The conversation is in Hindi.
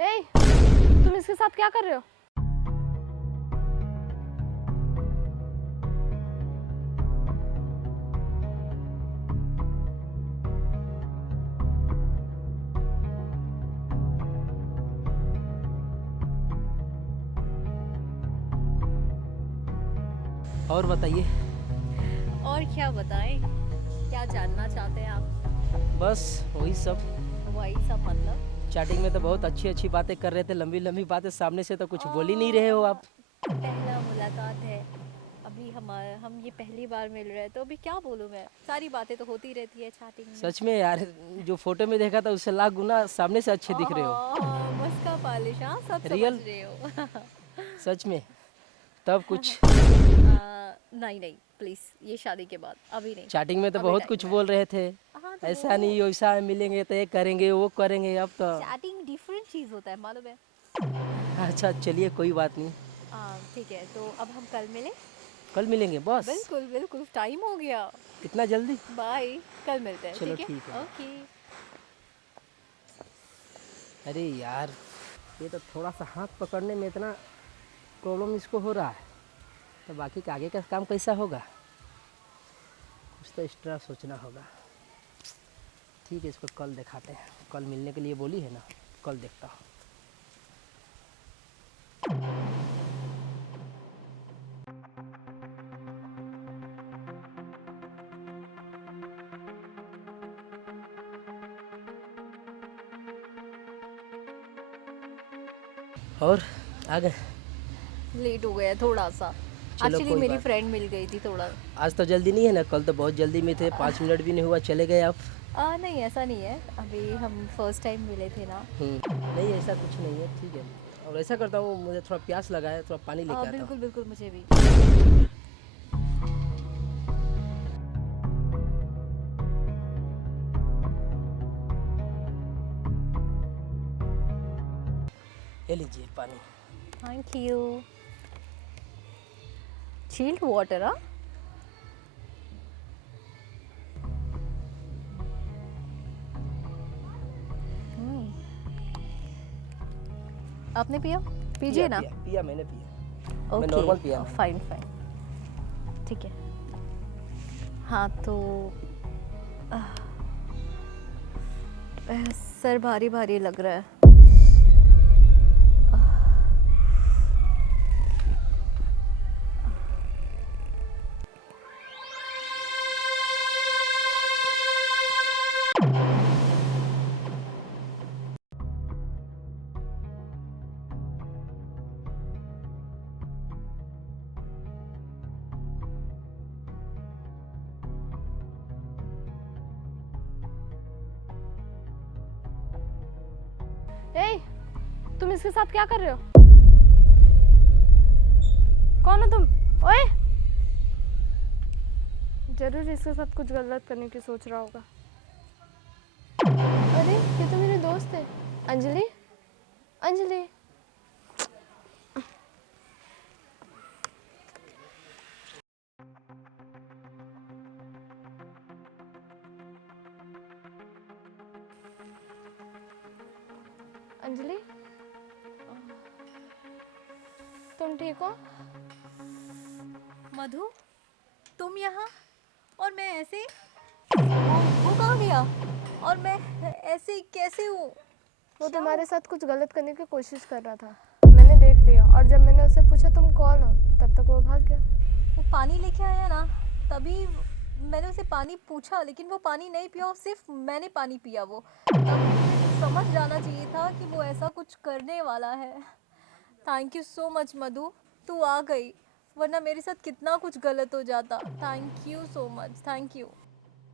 ए, तुम इसके साथ क्या कर रहे हो? और बताइए। और क्या बताएं? क्या जानना चाहते हैं आप? बस वही सब। वही सब मतलब? चैटिंग में तो बहुत अच्छी अच्छी बातें कर रहे थे, लंबी लंबी बातें, सामने से तो कुछ बोल ही नहीं रहे हो आप। पहला मुलाकात है, अभी हम ये पहली बार मिल रहे हैं, तो अभी क्या बोलूं मैं? सारी बातें तो होती रहती है चैटिंग में। सच में यार, जो फोटो में देखा था उससे लाख गुना सामने से अच्छे दिख रहे हो। मस्का पालिश, हाँ, सब समझ रियल, रहे हो। सच में। तब कुछ नहीं नहीं, प्लीज, ये शादी के बाद, अभी नहीं। चैटिंग में तो अभी बहुत टाइम कुछ है। बोल रहे थे, हाँ तो ऐसा वो नहीं वैसा मिलेंगे तो ये करेंगे वो करेंगे, अब तो चैटिंग डिफरेंट चीज होता है, मालूम है? अच्छा चलिए कोई बात नहीं। ठीक है, तो अब हम कल मिले। कल मिलेंगे बस? बिल्कुल बिल्कुल, टाइम हो गया। इतना जल्दी? बाय, कल मिलते हैं, चलो ठीक है? ठीक है। ओके। अरे यार, ये तो थोड़ा सा हाथ पकड़ने में इतना प्रॉब्लम इसको हो रहा है, तो बाकी का आगे का काम कैसा होगा, कुछ तो एक्स्ट्रा सोचना होगा। ठीक है, इसको कल दिखाते हैं। कल मिलने के लिए बोली है ना, कल देखता हूँ। और आ गए? लेट हो गया थोड़ा सा। चलो एक्चुअली कोई मेरी बात। फ्रेंड मिल गई थी थोड़ा। आज तो जल्दी नहीं है ना? कल तो बहुत जल्दी में थे, 5 मिनट भी नहीं हुआ चले गए आप। नहीं, ऐसा नहीं है, अभी हम फर्स्ट टाइम मिले थे ना। नहीं ऐसा कुछ नहीं है, ठीक है। और ऐसा करता हूँ, मुझे थोड़ा प्यास लगा है, थोड़ा पानी लेके आता बिल्कुल हूँ। बिल्कुल, मुझे भी। ले लीजिए पानी। Thank you. चिल्ड वाटर, हाँ? आपने पिया? पीजिए ना। पिया मैंने पिया। मैं ओके, नॉर्मल पिया। फाइन फाइन, ठीक है। हाँ तो आह, सर भारी भारी लग रहा है। ए, तुम इसके साथ क्या कर रहे हो? कौन हो तुम? ओए, जरूर इसके साथ कुछ गलत करने की सोच रहा होगा। अरे ये तो मेरे दोस्त है, अंजलि। अंजलि, अंजलि, तुम ठीक हो? मधु, तुम यहाँ और मैं ऐसे? वो कहाँ गया? और मैं ऐसे कैसे हूँ? वो तुम्हारे साथ कुछ गलत करने की कोशिश कर रहा था, मैंने देख लिया। और जब मैंने उससे पूछा तुम कौन हो, तब तक वो भाग गया। वो पानी लेके आया ना, तभी मैंने उसे पानी पूछा, लेकिन वो पानी नहीं पिया, और सिर्फ मैंने पानी पिया। वो तभी मुझे समझ जाना चाहिए था कि वो ऐसा कुछ करने वाला है। थैंक यू सो मच मधु, तू आ गई, वरना मेरे साथ कितना कुछ गलत हो जाता। Thank you so much, thank you.